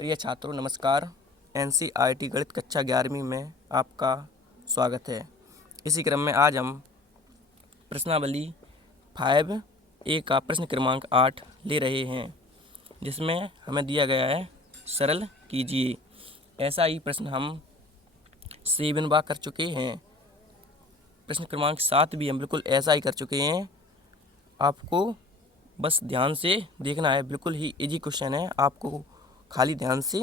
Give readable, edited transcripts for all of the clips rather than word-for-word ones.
प्रिय छात्रों नमस्कार। एनसीईआरटी गणित कक्षा 11वीं में आपका स्वागत है। इसी क्रम में आज हम प्रश्नावली 5A का प्रश्न क्रमांक 8 ले रहे हैं, जिसमें हमें दिया गया है सरल कीजिए। ऐसा ही प्रश्न हम 7 बार कर चुके हैं। प्रश्न क्रमांक 7 भी हम बिल्कुल ऐसा ही कर चुके हैं। आपको बस ध्यान से देखना है, बिल्कुल ही इजी क्वेश्चन है, आपको खाली ध्यान से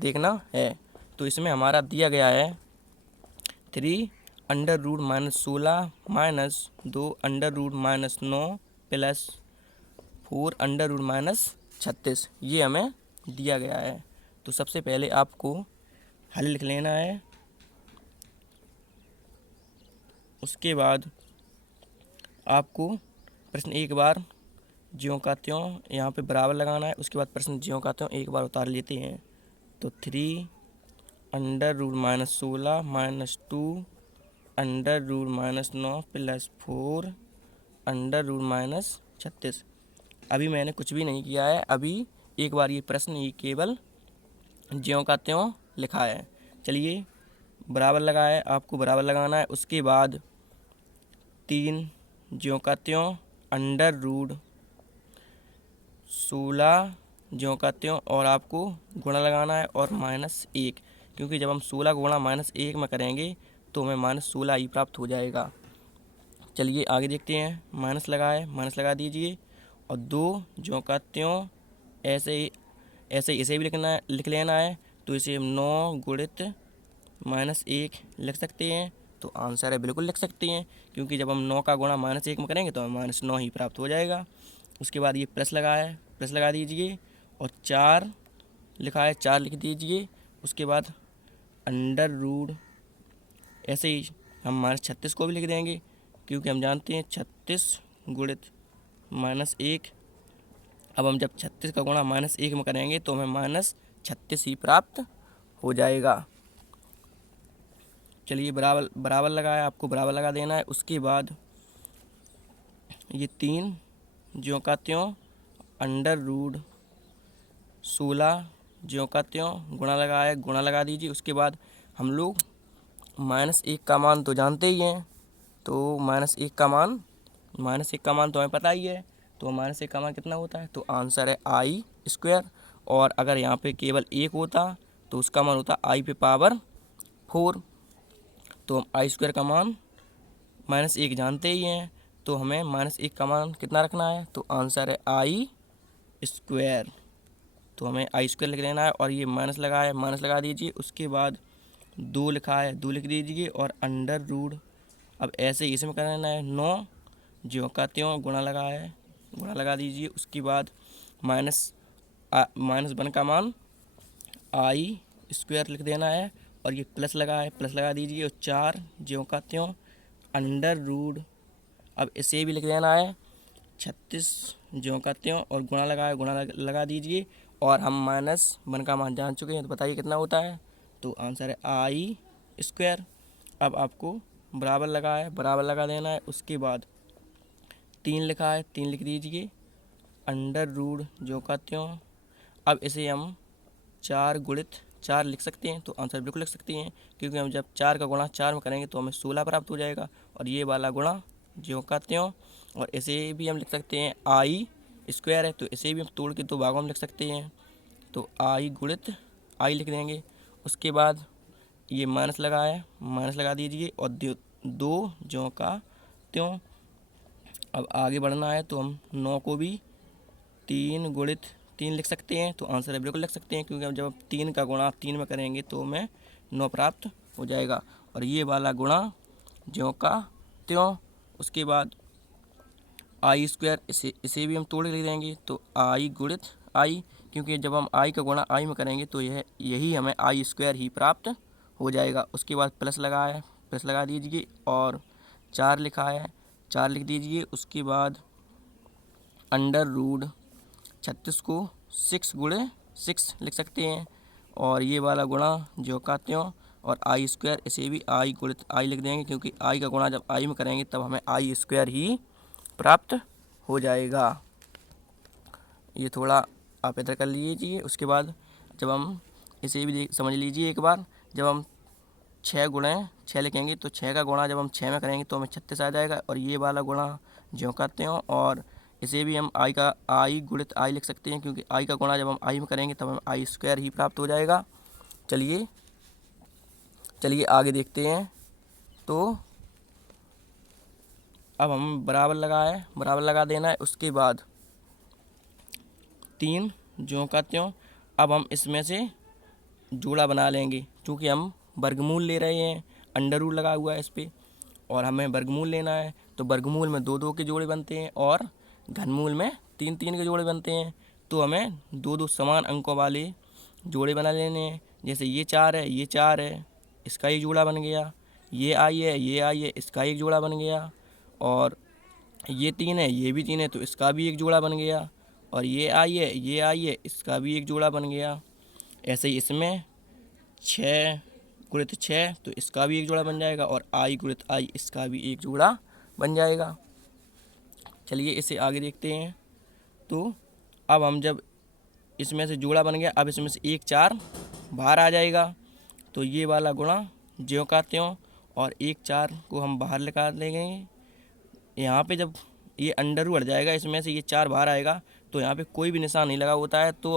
देखना है। तो इसमें हमारा दिया गया है 3 under root minus 16 minus 2 under root minus 9 plus 4 under root minus 36, ये हमें दिया गया है। तो सबसे पहले आपको हल लिख लेना है। उसके बाद आपको प्रश्न एक बार ज्यों का त्यों यहाँ पे बराबर लगाना है। उसके बाद प्रश्न ज्यों का त्यों एक बार उतार लेते हैं। तो 3 under root minus 16 minus 2 under root minus 9 plus 4 under root minus 36। अभी मैंने कुछ भी नहीं किया है। अभी एक बार ये प्रश्न ये केवल ज्यों का त्यों लिखा है। चलिए, बराबर लगा है, आपको बराबर लगाना है। उसके बाद 3 ज्यों का त्यों अंडर रूट 16 ज्यों का त्यों और आपको गुणा लगाना है और -1, क्योंकि जब हम 16 को गुणा -1 में करेंगे तो हमें -16 ही प्राप्त हो जाएगा। चलिए आगे देखते हैं। माइनस लगा है, माइनस लगा दीजिए और 2 ज्यों का त्यों ऐसे ही इसे भी लिख लेना है। तो इसे हम 9 गुणित -1 लिख सकते हैं। तो आंसर है बिल्कुल लिख सकते हैं, क्योंकि जब हम 9 का गुणा -1 में करेंगे तो हमें -9 ही प्राप्त हो जाएगा। उसके बाद ये प्लस लगा है, प्लस लगा दीजिए और 4 लिखा है, 4 लिख दीजिए। उसके बाद अंडर रूट ऐसे ही हम -36 को भी लिख देंगे, क्योंकि हम जानते हैं 36 गुणित -1। अब हम जब 36 का गुणा -1 में करेंगे तो हमें -36 ही प्राप्त हो जाएगा। चलिए, बराबर लगाया, आपको बराबर लगा देना है। उसके बाद ये 3 ज्यों का त्यों अंडर रूट 16 ज्यों का त्यों गुणा लगा है, गुणा लगा दीजिए। उसके बाद हम लोग -1 का मान तो जानते ही हैं। तो -1 का मान तो हमें पता ही है। तो -1 का मान कितना होता है? तो आंसर है i²। और अगर यहाँ पे केवल 1 होता तो उसका मान होता i पे पावर 4। तो हम i² का मान -1 जानते ही हैं, तो हमें -1 का मान कितना रखना है? तो आंसर है i²। तो हमें i² लिख लेना है और ये माइनस लगा है, माइनस लगा दीजिए। उसके बाद 2 लिखा है, 2 लिख दीजिए और अंडर रूट अब ऐसे ही इसमें करना है 9 ज्यों का त्यों गुणा लगा है, गुणा लगा दीजिए। उसके बाद -1 का मान i² लिख देना है और ये प्लस लगा है, प्लस लगा दीजिए और 4 ज्यों का त्यों अंडर रूट अब इसे भी लिख देना है 36 ज्यों का त्यों और गुणा लगा है, गुणा लगा दीजिए। और हम -1 का मान जान चुके हैं, तो बताइए कितना होता है? तो आंसर है i²। अब आपको बराबर लगा है, बराबर लगा देना है। उसके बाद 3 लिखा है, 3 लिख दीजिए अंडर रूट ज्यों का त्यों। अब इसे हम 4 गुणित 4 लिख सकते हैं, तो आंसर बिल्कुल लिख सकते हैं, क्योंकि हम जब 4 का गुणा 4 में करेंगे तो हमें 16 प्राप्त हो जाएगा। और ये वाला गुणा ज्यों का त्यों, और इसे भी हम लिख सकते हैं i² है, तो इसे भी हम तोड़ के 2 भागों में लिख सकते हैं। तो i गुणित i लिख देंगे। उसके बाद ये माइनस लगा है, माइनस लगा दीजिए और 2 ज्यों का त्यों। अब आगे बढ़ना है तो हम 9 को भी 3 गुणित 3 लिख सकते हैं, तो आंसर है बिल्कुल लिख सकते हैं, क्योंकि हम जब 3 का गुणा 3 में करेंगे तो हमें 9 प्राप्त हो जाएगा। और ये वाला गुणा ज्यों का त्यों। उसके बाद i², इसे भी हम तोड़ के लिख देंगे। तो i गुणित i, क्योंकि जब हम i का गुणा i में करेंगे तो यही हमें i² ही प्राप्त हो जाएगा। उसके बाद प्लस लगा है, प्लस लगा दीजिए और 4 लिखा है, 4 लिख दीजिए। उसके बाद अंडर रूट 36 को 6 गुणे 6 लिख सकते हैं, और ये वाला गुणा ज्यों का त्यों और i², इसे भी i गुणित i लिख देंगे, क्योंकि i का गुणा जब i में करेंगे तब हमें i² ही प्राप्त हो जाएगा। ये थोड़ा आप इधर कर लीजिए। उसके बाद जब हम इसे भी समझ लीजिए एक बार, जब हम 6 गुणे 6 लिखेंगे तो 6 का गुणा जब हम 6 में करेंगे तो हमें 36 आ जाएगा, और ये वाला गुणा ज्यों का त्यों। और इसे भी हम आई गुणित आई लिख सकते हैं, क्योंकि आई का गुणा जब हम आई में करेंगे तब हमें आई स्क्वायर ही प्राप्त हो जाएगा। चलिए आगे देखते हैं। तो अब हम बराबर लगा देना है। उसके बाद 3 ज्यों का त्यों। अब हम इसमें से जोड़ा बना लेंगे, क्योंकि हम वर्गमूल ले रहे हैं, अंडर रूट लगा हुआ है इस पर, और हमें वर्गमूल लेना है। तो वर्गमूल में 2 2 के जोड़े बनते हैं और घनमूल में 3 3 के जोड़े बनते हैं। तो हमें 2 2 समान अंकों वाले जोड़े बना लेने हैं। जैसे ये 4 है, ये 4 है, इसका एक जोड़ा बन गया। ये आई है, ये आई है, इसका एक जोड़ा बन गया। और ये 3 है, ये भी 3 है, तो इसका भी एक जोड़ा बन गया। और ये आई है, ये आई है, इसका भी एक जोड़ा बन गया। ऐसे ही इसमें 6 गुणित 6, तो इसका भी एक जोड़ा बन जाएगा, और आई गुणित आई, इसका भी एक जोड़ा बन जाएगा। चलिए इसे आगे देखते हैं। तो अब हम जब इसमें से जोड़ा बन गया, अब इसमें से 1 4 बाहर आ जाएगा। तो ये वाला गुणा ज्यों का त्यों, और 1 4 को हम बाहर निकाल लेंगे। यहाँ पे जब ये अंडर रूट हट जाएगा, इसमें से ये 4 बाहर आएगा, तो यहाँ पे कोई भी निशान नहीं लगा होता है, तो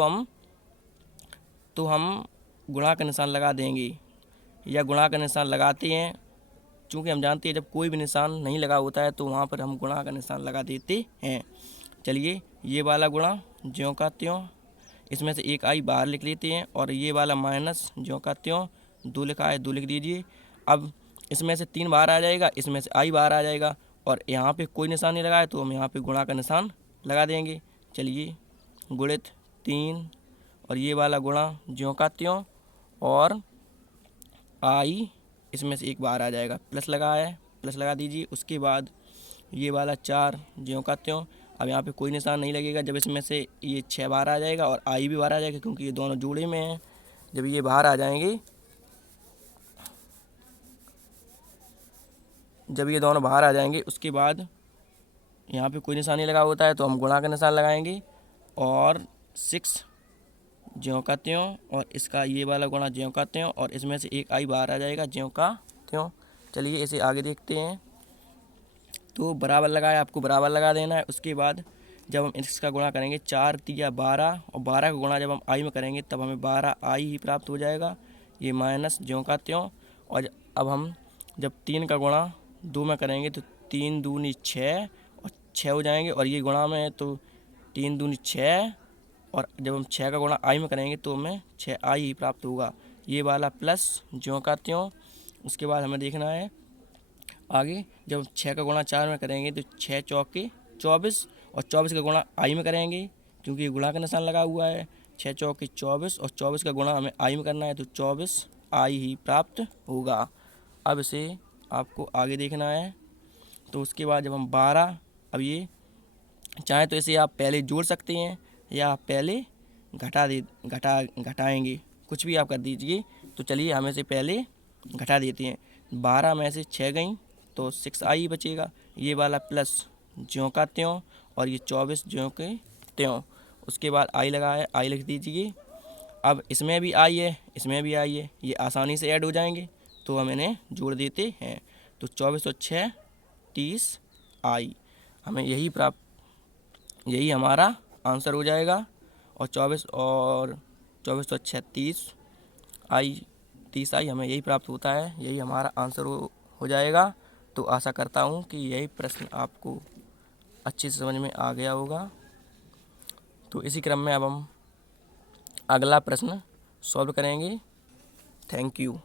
हम गुणा का निशान लगा देंगे, या गुणा का निशान लगाते हैं। चूँकि हम जानते हैं जब कोई भी निशान नहीं लगा होता है तो वहाँ पर हम गुणा का निशान लगा देते हैं। चलिए ये वाला गुणा ज्यों का त्यों, इसमें से 1 आई बाहर लिख लेते हैं, और ये वाला माइनस ज्यों का त्यों 2 लिखा है, 2 लिख दीजिए। अब इसमें से 3 बाहर आ जाएगा, इसमें से आई बाहर आ जाएगा, और यहाँ पे कोई निशान नहीं लगा है तो हम यहाँ पे गुणा का निशान लगा देंगे। चलिए गुणित 3, और ये वाला गुणा ज्यों का त्यों, और आई इसमें से 1 बाहर आ जाएगा, प्लस लगा है, प्लस लगा दीजिए। उसके बाद ये वाला 4 ज्यों का त्यों। अब यहाँ पे कोई निशान नहीं लगेगा, जब इसमें से ये 6 बाहर आ जाएगा और आई भी बाहर आ जाएगा, क्योंकि ये दोनों जोड़े में हैं। जब ये बाहर आ जाएंगे, जब ये दोनों बाहर आ जाएंगे, उसके बाद यहाँ पे कोई निशान नहीं लगा होता है तो हम गुणा का निशान लगाएंगे, और 6 ज्यों का त्यों, और इसका ये वाला गुणा ज्यों का त्यों, और इसमें से 1 आई बाहर आ जाएगा, ज्यों का त्यों। चलिए इसे आगे देखते हैं। तो बराबर लगाया, आपको बराबर लगा देना है। उसके बाद जब हम इसका गुणा करेंगे 4 3 12, और 12 का गुणा जब हम आई में करेंगे तब हमें 12 आई ही प्राप्त हो जाएगा। ये माइनस ज्यों का त्यों। और अब हम जब 3 का गुणा 2 में करेंगे तो 3 दूनी 6, और 6 हो जाएंगे, और ये गुणा में है तो 3 दूनी 6, और जब हम 6 का गुणा आई में करेंगे तो हमें 6 आई ही प्राप्त होगा। ये वाला प्लस ज्यों का त्यों। उसके बाद हमें देखना है आगे, जब 6 का गुणा 4 में करेंगे तो 6 चौके 24, और 24 का गुणा आई में करेंगे, क्योंकि ये गुणा का निशान लगा हुआ है। 6 चौके 24, और 24 का गुणा हमें आई में करना है, तो 24 आई ही प्राप्त होगा। अब इसे आपको आगे देखना है। तो उसके बाद जब हम 12, अब ये चाहे तो इसे आप पहले जोड़ सकते हैं, या आप पहले घटाएंगे, कुछ भी आप कर दीजिए। तो चलिए हम इसे पहले घटा देते हैं। 12 में से 6 गई तो 6 आई बचेगा। ये वाला प्लस ज्यों का त्यों, और ये 24 ज्यों के त्यों। उसके बाद आई लगा है, आई लिख दीजिए। अब इसमें भी आई है, इसमें भी आई है, ये आसानी से ऐड हो जाएंगे, तो हम इन्हें जोड़ देते हैं। तो 24 और 6 30 आई, हमें यही हमारा आंसर हो जाएगा। और 24 और 6 30 आई, हमें यही प्राप्त होता है, यही हमारा आंसर हो जाएगा। तो आशा करता हूँ कि यही प्रश्न आपको अच्छे से समझ में आ गया होगा। तो इसी क्रम में अब हम अगला प्रश्न सॉल्व करेंगे। Thank you.